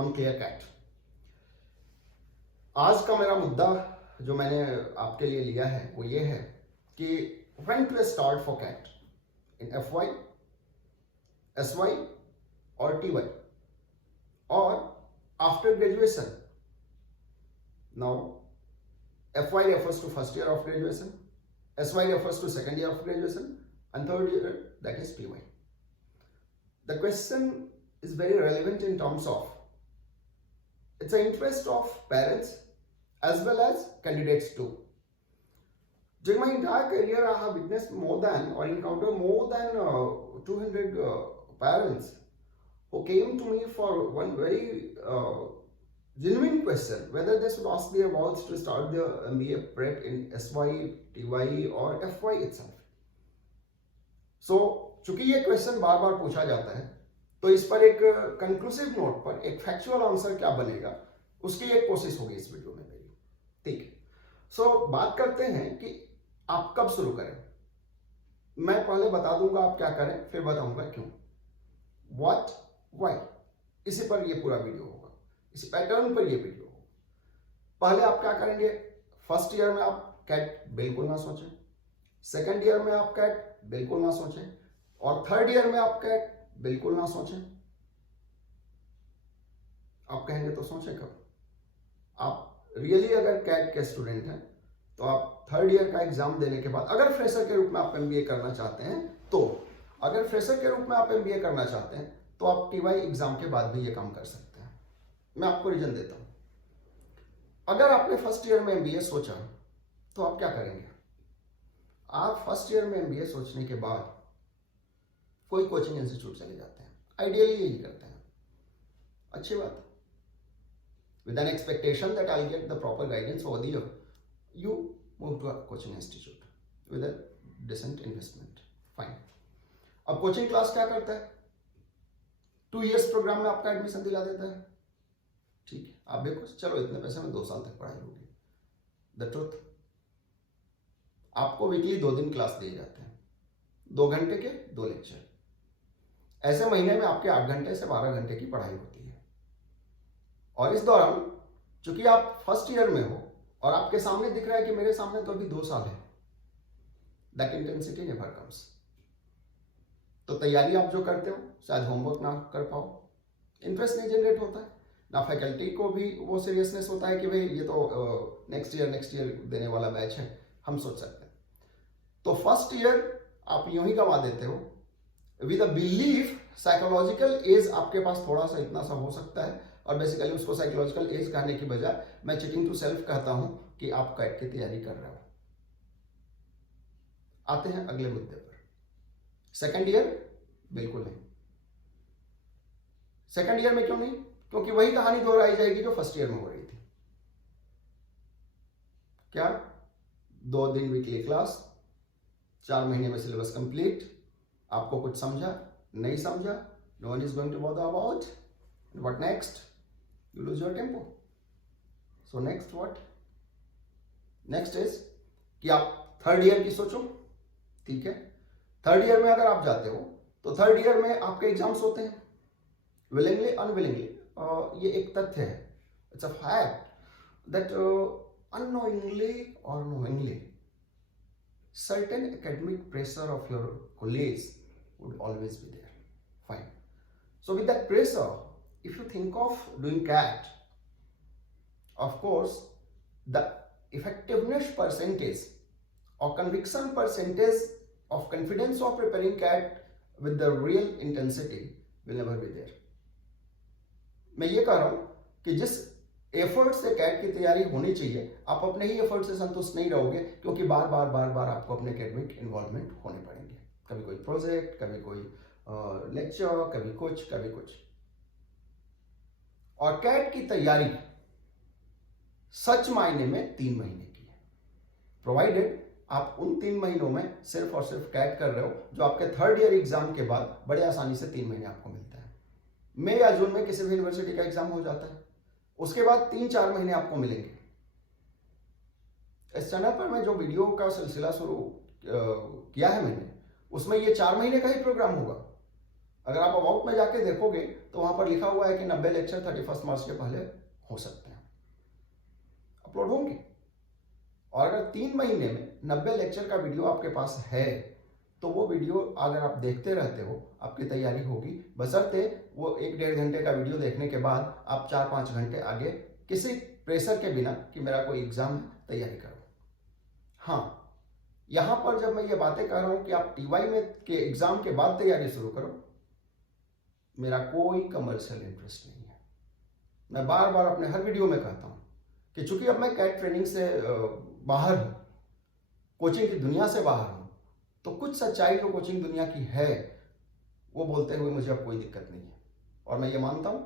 On clear cat. आज का मेरा मुद्दा जो मैंने आपके लिए लिया है वो ये है कि when to start for CAT in FY, SY और TY और after graduation. Now FY refers to first year of graduation, SY refers to second year of graduation, and third year, that is TY. The question is very relevant in terms of it's an interest of parents as well as candidates too. During my entire career, I have witnessed more than or encountered more than 200 parents who came to me for one very genuine question, whether they should ask their boys to start their MBA prep in SY, TY or FY itself. So, चूंकि ये question बार बार पूछा जाता है तो इस पर एक conclusive note पर एक फैक्चुअल आंसर क्या बनेगा उसकी एक कोशिश होगी इस वीडियो में मेरी। ठीक है, सो बात करते हैं कि आप कब शुरू करें। मैं पहले बता दूंगा आप क्या करें, फिर बताऊंगा क्यों, व्हाट, व्हाई। इसी पर ये पूरा वीडियो होगा, इस पैटर्न पर ये वीडियो होगा। पहले आप क्या करेंगे, फर्स्ट ईयर में आप कैट बिल्कुल ना सोचें, सेकेंड ईयर में आप कैट बिल्कुल ना सोचें और थर्ड ईयर में आप कैट बिल्कुल ना सोचें। आप कहेंगे तो सोचें कब। आप रियली अगर कैट के स्टूडेंट हैं तो आप थर्ड ईयर का एग्जाम देने के बाद अगर फ्रेशर के रूप में आप MBA करना चाहते हैं तो अगर फ्रेशर के रूप में आप MBA करना चाहते हैं तो आप TY एग्जाम के बाद भी ये काम कर सकते हैं। मैं आपको रीजन देता हूं। अगर आपने फर्स्ट ईयर में MBA सोचा तो आप क्या करेंगे, आप फर्स्ट ईयर में MBA सोचने के बाद कोई कोचिंग इंस्टीट्यूट चले जाते हैं। आइडियली यही करते हैं, अच्छी बात है। With an expectation that I get the proper guidance over the year, you move to a coaching institute with a decent investment, fine. अब कोचिंग क्लास क्या करता है, 2 years प्रोग्राम में आपका एडमिशन दिला देता है। ठीक है, आप देखो चलो इतने पैसे में 2 साल तक पढ़ाई होगी। द ट्रुथ, आपको वीकली 2 दिन क्लास दिए जाते हैं, 2 घंटे के 2 लेक्चर। ऐसे महीने में आपके 8 घंटे से 12 घंटे की पढ़ाई होती है और इस दौरान चूंकि आप फर्स्ट ईयर में हो और आपके सामने दिख रहा है कि मेरे सामने तो अभी 2 साल है, दैट इंटेंसिटी नेवर कम्स। तो तैयारी आप जो करते हो शायद होमवर्क ना कर पाओ, इंटरेस्ट नहीं जनरेट होता है ना, फैकल्टी को भी वो सीरियसनेस होता है कि भाई ये तो नेक्स्ट ईयर देने वाला बैच है, हम सोच सकते हैं। तो फर्स्ट ईयर आप यूं ही गंवा देते हो with a belief. Psychological edge आपके पास थोड़ा सा इतना सा हो सकता है और बेसिकली उसको साइकोलॉजिकल एज कहने की बजाय मैं चीटिंग टू सेल्फ कहता हूं कि आप कैट की तैयारी कर रहे हो। आते हैं अगले मुद्दे पर। सेकेंड ईयर बिल्कुल नहीं। सेकेंड ईयर में क्यों नहीं, क्योंकि वही कहानी दोहराई जाएगी जो फर्स्ट ईयर में हो रही थी। क्या, 2 दिन वीकली क्लास, 4 महीने में सिलेबस कंप्लीट, आपको कुछ समझा नहीं समझा, no one is going to bother about, what next, you lose your tempo. So next what, next is कि आप थर्ड ईयर की सोचो। ठीक है, थर्ड ईयर में अगर आप जाते हो तो थर्ड ईयर में आपके एग्जाम्स होते हैं, विलिंगली अनविलिंगली। ये एक तथ्य है, it's a fact that unknowingly or knowingly certain academic pressure of your colleagues would always be there. Fine. So with that pressure, if you think of doing CAT, of course the effectiveness percentage or conviction percentage of confidence of preparing CAT with the real intensity will never be there. मैं ये कह रहा हूं कि जिस effort से cat की तैयारी होनी चाहिए आप अपने ही एफर्ट से संतुष्ट नहीं रहोगे, क्योंकि बार बार आपको अपने एकेडमिक इन्वॉल्वमेंट होने पड़ेंगे। कभी कोई प्रोजेक्ट, कभी कोई लेक्चर, कभी कुछ। और कैट की तैयारी सच मायने में 3 महीने की है, प्रोवाइडेड आप उन 3 महीनों में सिर्फ और सिर्फ कैट कर रहे हो, जो आपके थर्ड ईयर एग्जाम के बाद बड़े आसानी से 3 महीने आपको मिलता है। मई या जून में किसी भी यूनिवर्सिटी का एग्जाम हो जाता है, उसके बाद 3-4 महीने आपको मिलेंगे। इस चैनल पर मैं जो वीडियो का सिलसिला शुरू किया है मैंने, उसमें ये 4 महीने का ही प्रोग्राम होगा। अगर आप अबाउट में जाके देखोगे तो वहां पर लिखा हुआ है कि 90 लेक्चर 31 मार्च के पहले हो सकते हैं, अपलोड होंगे। और अगर 3 महीने में 90 लेक्चर का वीडियो आपके पास है तो वो वीडियो अगर आप देखते रहते हो आपकी तैयारी होगी, बशर्ते वो 1-1.5 घंटे का वीडियो देखने के बाद आप 4-5 घंटे आगे किसी प्रेशर के बिना कि मेरा कोई एग्जाम है तैयारी करो। हाँ, यहां पर जब मैं ये बातें कर रहा हूं कि आप टीवाई में के एग्जाम के बाद तैयारी शुरू करो, मेरा कोई कमर्शियल इंटरेस्ट नहीं है। मैं बार बार अपने हर वीडियो में कहता हूं कि चूंकि अब मैं कैट ट्रेनिंग से बाहर हूं, कोचिंग की दुनिया से बाहर हूं, तो कुछ सच्चाई जो कोचिंग दुनिया की है वो बोलते हुए मुझे अब कोई दिक्कत नहीं है। और मैं ये मानता हूं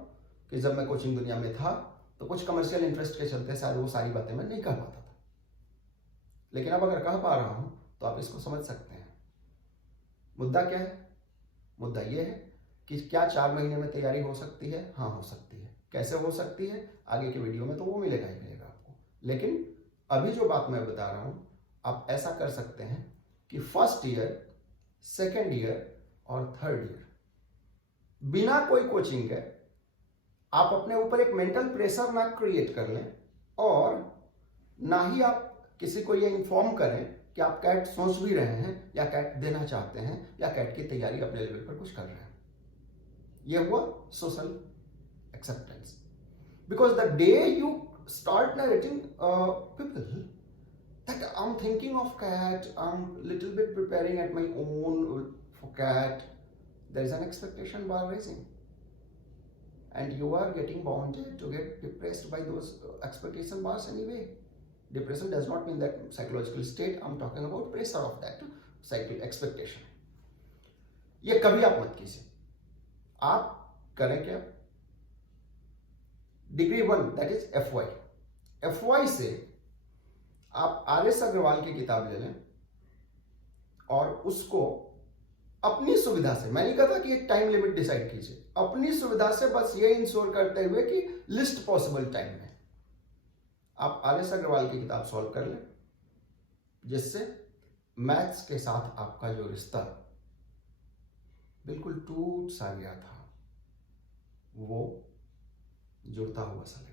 कि जब मैं कोचिंग दुनिया में था तो कुछ कमर्शियल इंटरेस्ट के चलते शायद वो सारी बातें मैं नहीं कह पाता था, लेकिन अब अगर कह पा रहा हूं तो आप इसको समझ सकते हैं। मुद्दा क्या है? मुद्दा ये है कि क्या 4 महीने में तैयारी हो सकती है? हाँ, हो सकती है। कैसे हो सकती है? आगे के वीडियो में तो वो मिलेगा ही मिलेगा आपको, लेकिन अभी जो बात मैं बता रहा हूं, आप ऐसा कर सकते हैं कि फर्स्ट ईयर, सेकेंड ईयर और थर्ड ईयर बिना कोई कोचिंग के आप अपने ऊपर एक मेंटल प्रेशर ना क्रिएट कर लें, और ना ही आप किसी को ये इन्फॉर्म करें कि आप कैट सोच भी रहे हैं या कैट देना चाहते हैं या कैट की तैयारी अपने लेवल पर कुछ कर रहे हैं। ये हुआ social acceptance. Because the day you start narrating people that I'm thinking of cat, I'm little bit preparing at my own for cat, there is an expectation bar raising, and you are getting bounded to get depressed by those expectation bars anyway. Depression does not mean that psychological state, I'm talking about pressure of that psychic expectation. ये कभी आप मत कीजिए। आप करें क्या? Degree 1 that is FY से आप RS अग्रवाल की किताब ले लें और उसको अपनी सुविधा से, मैं नहीं कहता कि एक टाइम लिमिट डिसाइड कीजिए, अपनी सुविधा से बस ये इंश्योर करते हुए कि लिस्ट पॉसिबल टाइम में आप RS अग्रवाल की किताब सॉल्व कर लें, जिससे मैथ्स के साथ आपका जो रिश्ता बिल्कुल टूट सा गया था वो जुड़ता हुआ सा लगे।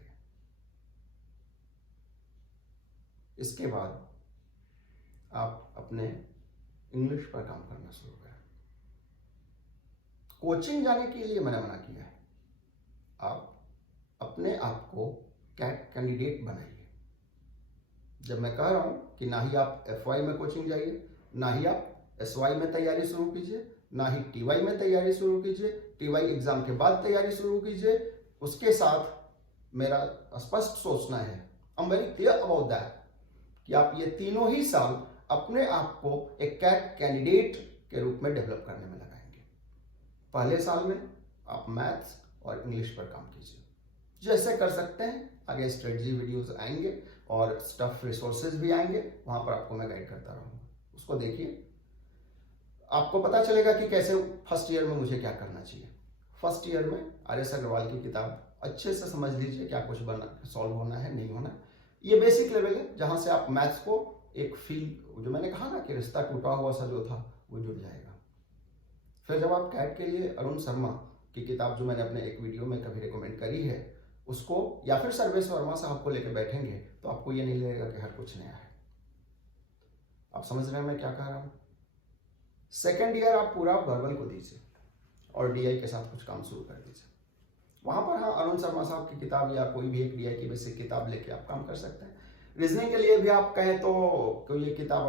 इसके बाद आप अपने इंग्लिश पर काम करना शुरू करें। कोचिंग जाने के लिए मैंने मना किया है, आप अपने आप को कैट कैंडिडेट बनाइए। जब मैं कह रहा हूं कि ना ही आप FY में कोचिंग जाइए, ना ही आप SY में तैयारी शुरू कीजिए, ना ही TY में तैयारी शुरू कीजिए, TY एग्जाम के बाद तैयारी शुरू कीजिए, उसके साथ मेरा स्पष्ट सोचना है, I am very clear about that, कि आप ये तीनों ही साल अपने आप को एक कैट कैंडिडेट के रूप में डेवलप करने में लगाएंगे। पहले साल में आप मैथ्स और इंग्लिश पर काम कीजिए। जैसे कर सकते हैं, आगे स्ट्रेटजी वीडियोस आएंगे और स्टफ रिसोर्सेज भी आएंगे, वहां पर आपको मैं गाइड करता रहूंगा, उसको देखिए, आपको पता चलेगा कि कैसे फर्स्ट ईयर में मुझे क्या करना चाहिए। फर्स्ट ईयर में RS अग्रवाल की किताब अच्छे से समझ लीजिए, क्या कुछ बना सॉल्व होना है नहीं होना। ये बेसिक लेवल है जहां से आप मैथ्स को एक फील, जो मैंने कहा ना कि रिश्ता टूटा हुआ सा जो था वो जुड़ जाएगा। फिर जब आप कैट के लिए अरुण शर्मा की किताब, जो मैंने अपने एक वीडियो में कभी रिकमेंड करी है, उसको या फिर सर्वेश वर्मा साहब को लेकर बैठेंगे तो आपको ये नहीं लगेगा कि हर कुछ नया है। आप समझ रहे हैं मैं क्या कह रहा हूं? सेकेंड ईयर आप पूरा वर्बल को दीजिए और DI के साथ कुछ काम शुरू कर दीजिए। वहां पर हाँ, अरुण शर्मा साहब की किताब या कोई भी एक DI की बेसिक किताब लेके आप काम कर सकते हैं। रीजनिंग के लिए भी आप कहें तो कोई एक किताब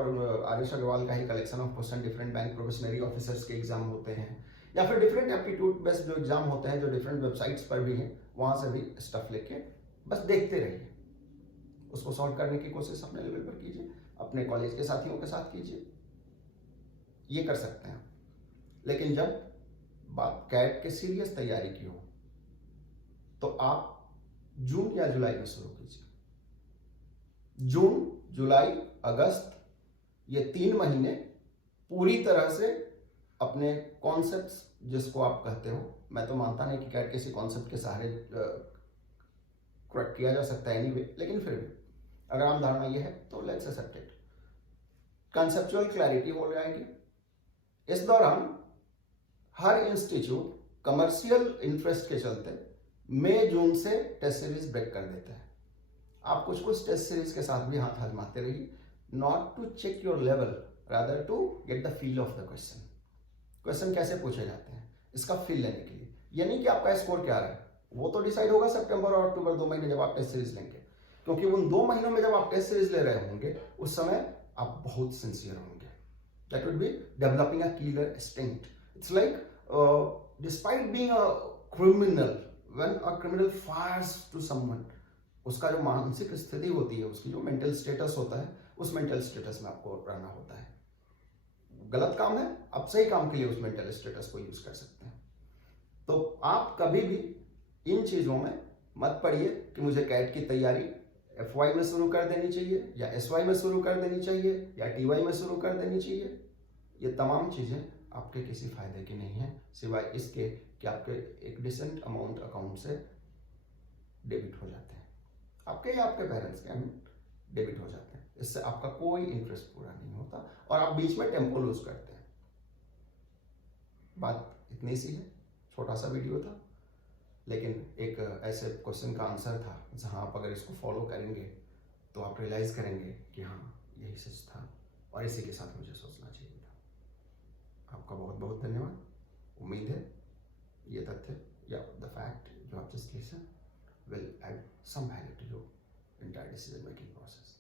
RS अग्रवाल का ही collection of question different bank probationary officers के एग्जाम होते हैं, या फिर डिफरेंट एप्टीट्यूड बेस्ड जो एग्जाम होते हैं जो डिफरेंट वेबसाइट्स पर भी हैं, वहां से भी स्टफ लेके बस देखते रहिए, उसको सॉल्व करने की कोशिश अपने लेवल पर कीजिए, अपने कॉलेज के साथियों के साथ कीजिए, ये कर सकते हैं। लेकिन जब बात कैट के सीरियस तैयारी की हो तो आप जून या जुलाई में शुरू कीजिए। जून, जुलाई, अगस्त, ये 3 महीने पूरी तरह से अपने कॉन्सेप्ट्स, जिसको आप कहते हो, मैं तो मानता नहीं कि कैट किसी कॉन्सेप्ट के सहारे क्रैक किया जा सकता है एनीवे, लेकिन फिर भी अगर आम धारणा ये है तो let's accept it. Conceptual clarity हो जाएगी। इस दौरान हर इंस्टीट्यूट कमर्शियल इंटरेस्ट के चलते मई जून से टेस्ट सीरीज ब्रेक कर देता है। आप कुछ कुछ टेस्ट सीरीज के साथ भी हाथ आजमाते रहिए, not to check your level, rather to get the feel of the question. Question कैसे पूछे जाते हैं इसका फील लेने के लिए। यानी कि आपका स्कोर क्या रहा है वो तो डिसाइड होगा सितंबर और अक्टूबर 2 महीने जब आप टेस्ट सीरीज लेंगे, क्योंकि उन 2 महीनों में जब आप टेस्ट सीरीज ले रहे होंगे उस समय आप बहुत सिंसियर होंगे। That would be developing a killer instinct. It's like despite being a criminal, when a criminal fires to someone, उसका जो मानसिक स्थिति होती है, उसकी जो मेंटल स्टेटस होता है, उस मेंटल स्टेटस में आपको रहना होता है। गलत काम है, आप सही काम के लिए उस मेंटल स्टेटस को यूज कर सकते हैं। तो आप कभी भी इन चीजों में मत पड़िए कि मुझे कैट की तैयारी FY में शुरू कर देनी चाहिए या SY में शुरू कर देनी चाहिए या TY में शुरू कर देनी चाहिए। ये तमाम चीजें आपके किसी फायदे की नहीं है, सिवाय इसके कि आपके एक डिसेंट अमाउंट अकाउंट से डेबिट हो जाते हैं, आपके या आपके पेरेंट्स के डेबिट हो जाते हैं। इससे आपका कोई इंटरेस्ट पूरा नहीं होता और आप बीच में टेम्पो लूज करते हैं। बात इतनी सी है, छोटा सा वीडियो था, लेकिन एक ऐसे क्वेश्चन का आंसर था जहां आप अगर इसको फॉलो करेंगे तो आप रियलाइज करेंगे कि हाँ यही सच था और इसी के साथ मुझे सोचना चाहिए था। आपका बहुत बहुत धन्यवाद। उम्मीद है ये तथ्य या द फैक्ट जो आप just listen will add some value to your entire decision making process.